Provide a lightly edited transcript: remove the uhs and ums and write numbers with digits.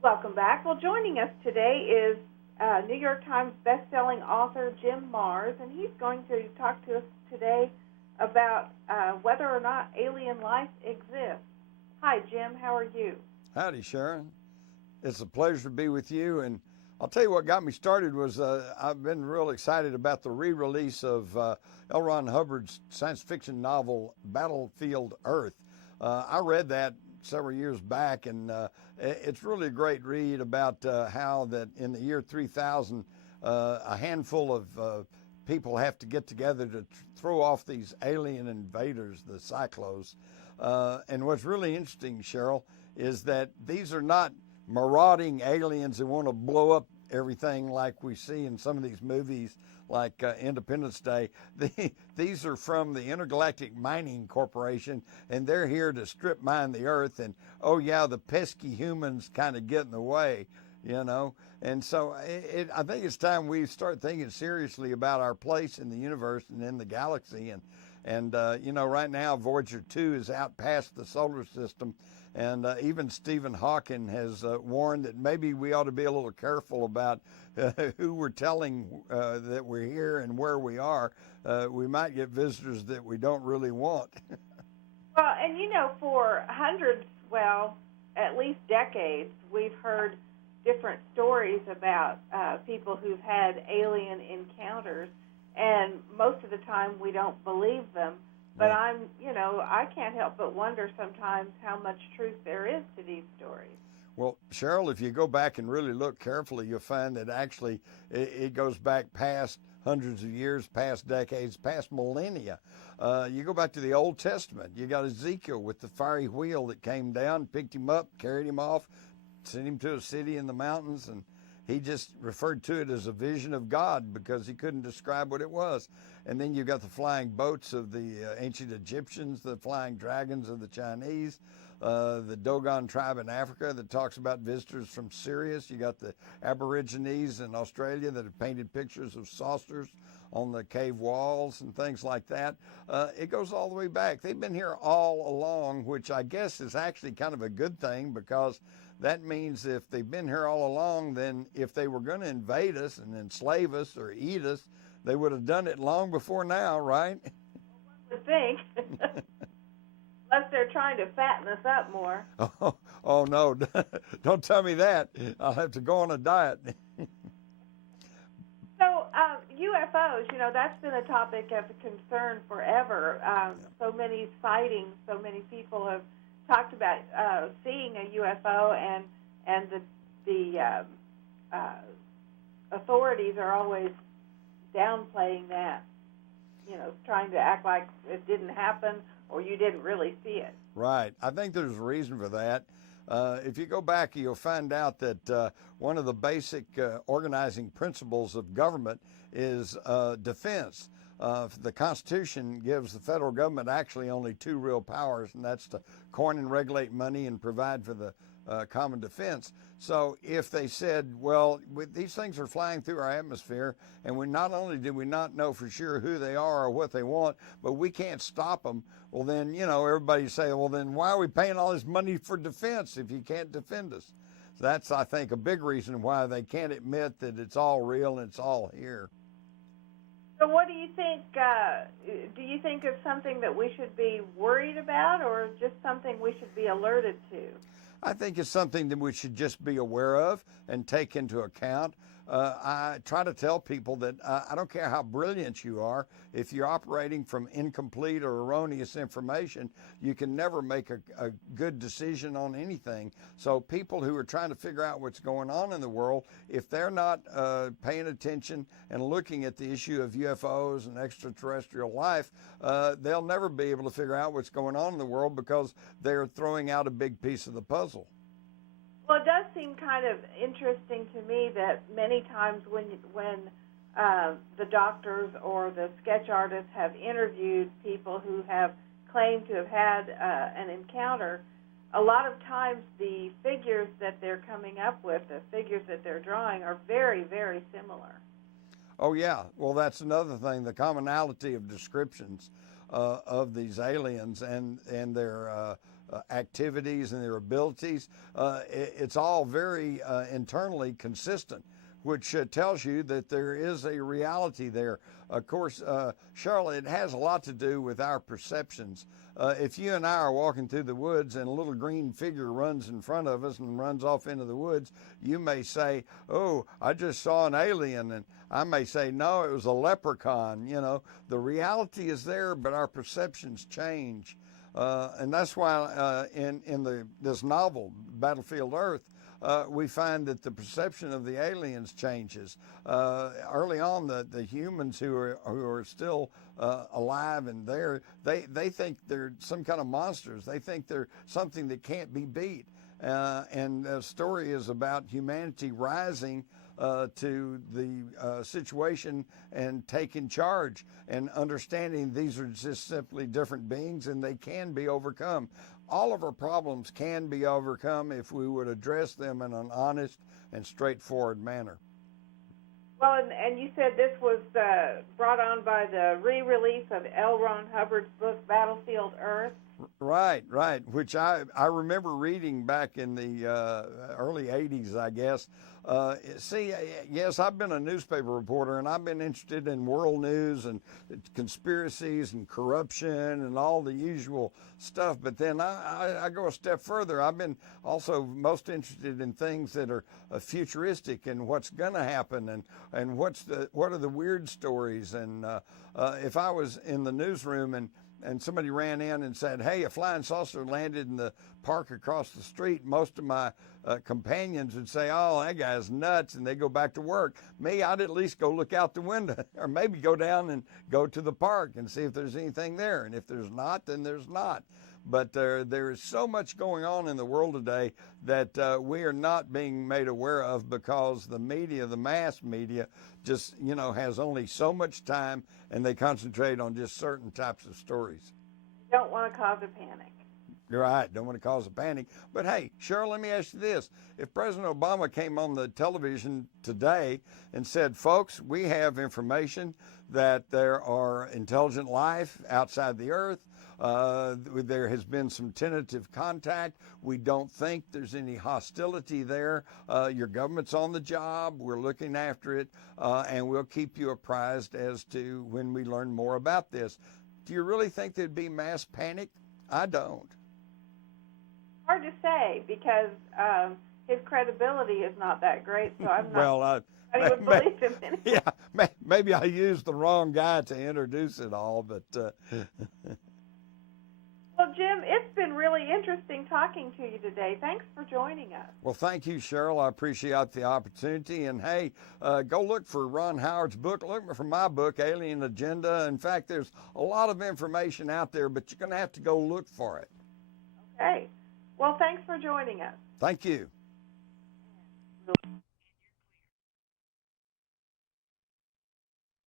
Welcome back. Well, joining us today is New York Times best-selling author Jim Marrs, and he's going to talk to us today about whether or not alien life exists. Hi, Jim. How are you? Howdy, Sharon. It's a pleasure to be with you. And I'll tell you what got me started was I've been real excited about the re-release of L. Ron Hubbard's science fiction novel, Battlefield Earth. I read that several years back, and it's really a great read about how that in the year 3000, a handful of people have to get together to throw off these alien invaders, the Cyclos. And what's really interesting, Cheryl, is that these are not marauding aliens that want to blow up everything like we see in some of these movies like Independence Day. These are from the Intergalactic Mining Corporation, and they're here to strip mine the Earth. And, oh, yeah, the pesky humans kind of get in the way, you know. And so I think it's time we start thinking seriously about our place in the universe and in the galaxy. And you know, right now, Voyager 2 is out past the solar system. And even Stephen Hawking has warned that maybe we ought to be a little careful about who we're telling that we're here and where we are. We might get visitors that we don't really want. Well, and you know, for hundreds, well, at least decades, we've heard different stories about people who've had alien encounters, and most of the time we don't believe them. But I can't help but wonder sometimes how much truth there is to these stories. Well, Cheryl, if you go back and really look carefully, you'll find that actually it goes back past hundreds of years, past decades, past millennia. You go back to the Old Testament, you got Ezekiel with the fiery wheel that came down, picked him up, carried him off, sent him to a city in the mountains, and he just referred to it as a vision of God because he couldn't describe what it was. And then you've got the flying boats of the ancient Egyptians, the flying dragons of the Chinese, the Dogon tribe in Africa that talks about visitors from Sirius. You got the Aborigines in Australia that have painted pictures of saucers on the cave walls and things like that. It goes all the way back. They've been here all along, which I guess is actually kind of a good thing, because that means if they've been here all along, then if they were going to invade us and enslave us or eat us, they would have done it long before now, right? One would think. Unless they're trying to fatten us up more. Oh no, don't tell me that. I'll have to go on a diet. So UFOs, you know, that's been a topic of concern forever. So many sightings, so many people have talked about seeing a UFO, and the authorities are always downplaying that, you know, trying to act like it didn't happen or you didn't really see it. Right. I think there's a reason for that. If you go back, you'll find out that one of the basic organizing principles of government is defense. The Constitution gives the federal government actually only two real powers, and that's to coin and regulate money and provide for the common defense. So if they said, well, these things are flying through our atmosphere, and we not only do we not know for sure who they are or what they want, but we can't stop them, well then, you know, everybody say, well then why are we paying all this money for defense if you can't defend us? So that's, I think, a big reason why they can't admit that it's all real and it's all here. So what do you think? Do you think it's something that we should be worried about, or just something we should be alerted to? I think it's something that we should just be aware of and take into account. I try to tell people that I don't care how brilliant you are, if you're operating from incomplete or erroneous information, you can never make a good decision on anything. So people who are trying to figure out what's going on in the world, if they're not paying attention and looking at the issue of UFOs and extraterrestrial life, they'll never be able to figure out what's going on in the world because they're throwing out a big piece of the puzzle. Well, it does seem kind of interesting to me that many times when the doctors or the sketch artists have interviewed people who have claimed to have had an encounter, a lot of times the figures that they're coming up with, the figures that they're drawing, are very, very similar. Oh, yeah. Well, that's another thing, the commonality of descriptions of these aliens and their activities and their abilities. It's all very internally consistent, which tells you that there is a reality there. Of course, Charlotte, it has a lot to do with our perceptions. If you and I are walking through the woods and a little green figure runs in front of us and runs off into the woods, you may say, "Oh, I just saw an alien," and I may say, "No, it was a leprechaun." You know, the reality is there, but our perceptions change. And that's why in this novel, Battlefield Earth, we find that the perception of the aliens changes. Early on, the humans who are still alive and there, they think they're some kind of monsters. They think they're something that can't be beat. And the story is about humanity rising to the situation and taking charge and understanding these are just simply different beings and they can be overcome. All of our problems can be overcome if we would address them in an honest and straightforward manner. Well, and you said this was brought on by the re-release of L. Ron Hubbard's book, Battlefield Earth. Right, which I remember reading back in the early 80s, I guess. See, yes, I've been a newspaper reporter, and I've been interested in world news and conspiracies and corruption and all the usual stuff. But then I go a step further. I've been also most interested in things that are futuristic and what's going to happen and what are the weird stories. And if I was in the newsroom and somebody ran in and said, "Hey, a flying saucer landed in the park across the street," most of my companions would say, "Oh, that guy's nuts," and they go back to work. Me, I'd at least go look out the window or maybe go down and go to the park and see if there's anything there. And if there's not, then there's not. But there is so much going on in the world today that we are not being made aware of because the media, the mass media, just, has only so much time and they concentrate on just certain types of stories. Don't want to cause a panic. You're right, don't want to cause a panic. But hey, Cheryl, let me ask you this. If President Obama came on the television today and said, "Folks, we have information that there are intelligent life outside the earth, there has been some tentative contact. We don't think there's any hostility there. Your government's on the job. We're looking after it, and we'll keep you apprised as to when we learn more about this." Do you really think there'd be mass panic? I don't. Hard to say because his credibility is not that great, so I'm not. Well, I would believe him anyway. Yeah, maybe I used the wrong guy to introduce it all, but. Well, Jim, it's been really interesting talking to you today. Thanks for joining us. Well, thank you, Cheryl. I appreciate the opportunity. And, hey, go look for Ron Howard's book. Look for my book, Alien Agenda. In fact, there's a lot of information out there, but you're going to have to go look for it. Okay. Well, thanks for joining us. Thank you.